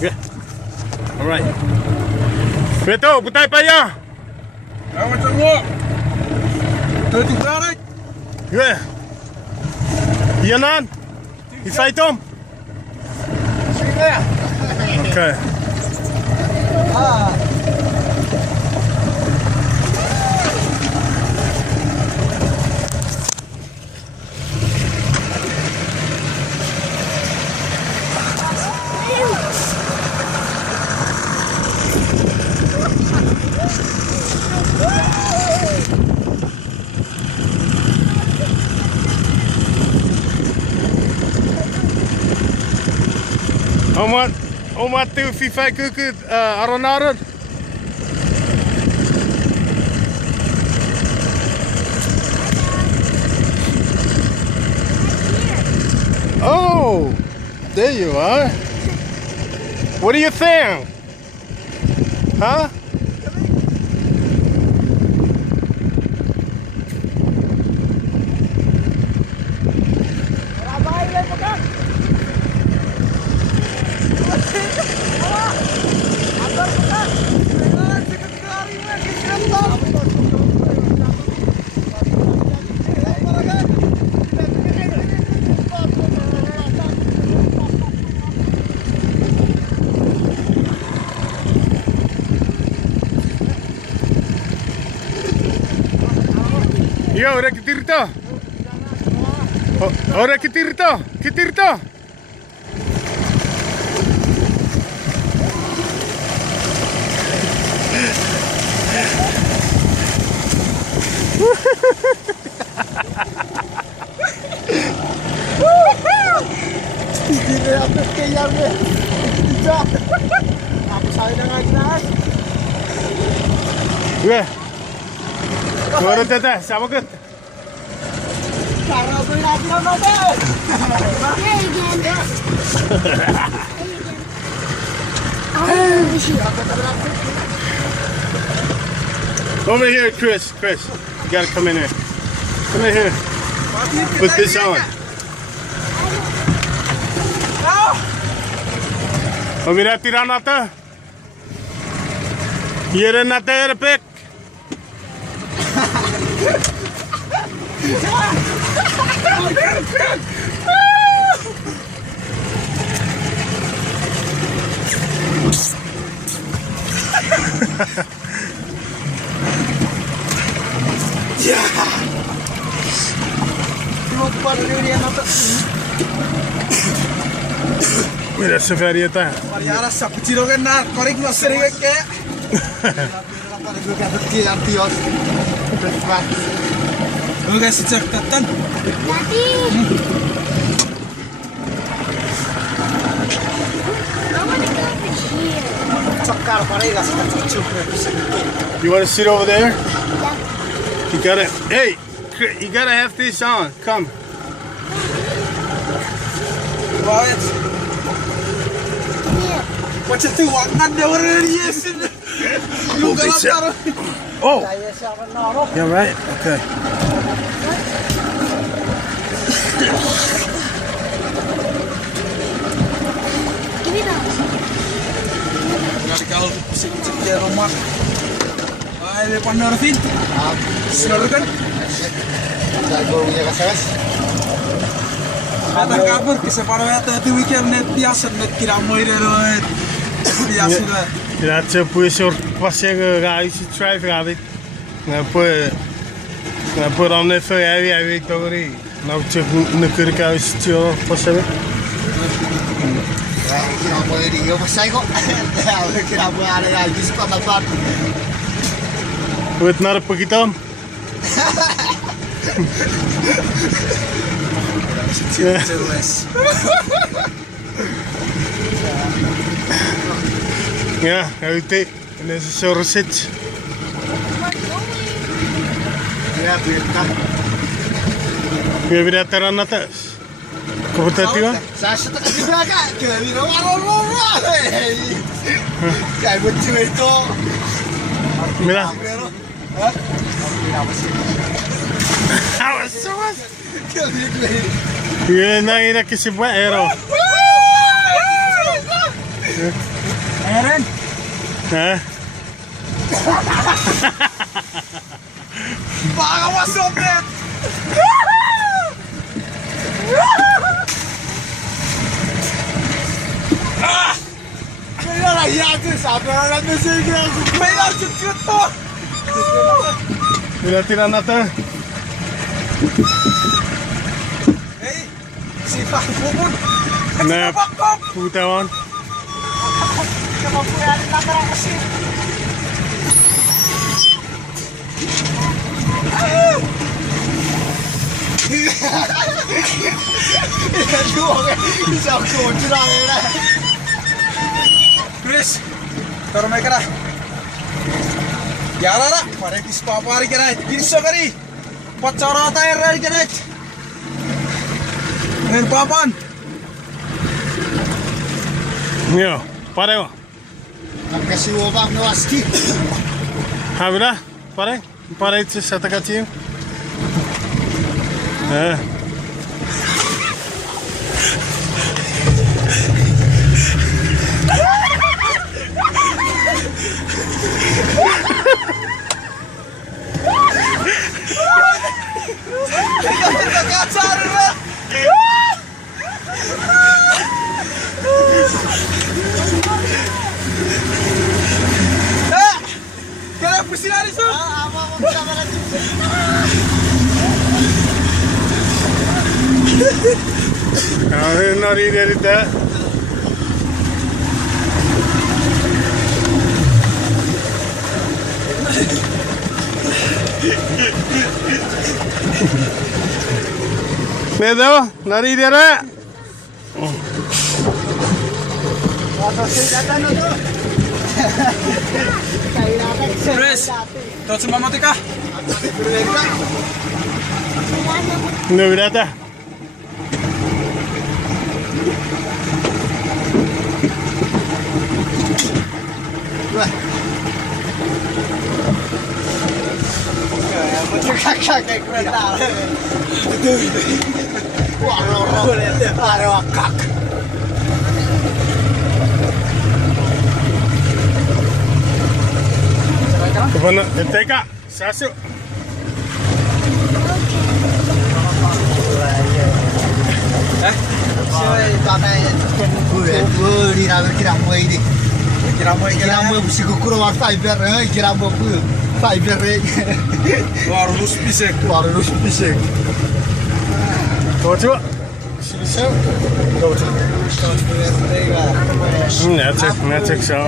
Yeah. Alright. Beto, butay pa ya. Macam ni. Terus tarik. Yeah. Yanan. Ifai tom. Sini. Okay. Omat tu FIFA ke aron-aron. Oh, there you are. What do you think? Huh? Yo, ora ketir to. Ora ketir to. Ketir to. Ini apa kayang ni? Tidak. Apa saya dah ngaji nak? Weh. Ora tata, sama ke? Cara beri ngaji nak apa? Over here, Chris. Chris, you gotta come in here. Come in here. Put this on. Oh, mira, tira nata. Here nata here pick. Mira essa variedade. Mariara sapetiro kan nak korek nak sering ke? Oke, sejak datang. You want to sit over there? You gotta. Hey, you gotta have this on. Come. Macam tu wangan dia orang ni sini. Lu kalau Oh. Yeah, right. Okay. Give me those. Kalau cek di rumah. Ay, depan Norvin. Silakan. Kata kabur keseparuh itu weekend net biasa net kira moire roet. Biasa lah. Grazie, poi passare a drive rabbit. Poi dan even jij weet toch niet. Nou, ik kun ik uit sturen passeren. Kira moire yo pasai kok. Kira moire ada di sekolah tempat. Wait naar een pakket. Ja, uit en dat is zo recet. Ya, betul. Wie weer dat aan het is? Komt dat hier? Saya setak di belakang. Kali orang. Kayak betul itu. Mira. Hah? Awas, awas. Kali. Yun na yun na kasi buwan, ero. Aaron. Ha? Baka masupit! Kaya lang yakin, sabi na lang na sige. May lang shoot to! Bilatiran natin. Hey, si Pakbubun! Na Pakbub! putawan. Kamapuyan natin ako si... Chris, taruh mereka dah. Yara dah, pada kis papa hari kena, kiri kari, pacara tayar hari kena. Dengan papan. Jo, pare. Kasih wabak nawaski. Habis pare. Pare itu satu kacau. Kalian pusing hari tu? Nari dari dah. Medo, nari dari. Chris, tu cuma mati kah? No berata. Kakak kayak kereta. Wah, kak. Kemana? Teka, sasu. Kiramo siguro war fiber, kiramo fiber. Warus pisek. Warus pisek. Kau cuba. Sisa. Kau cuba. Ngecek so.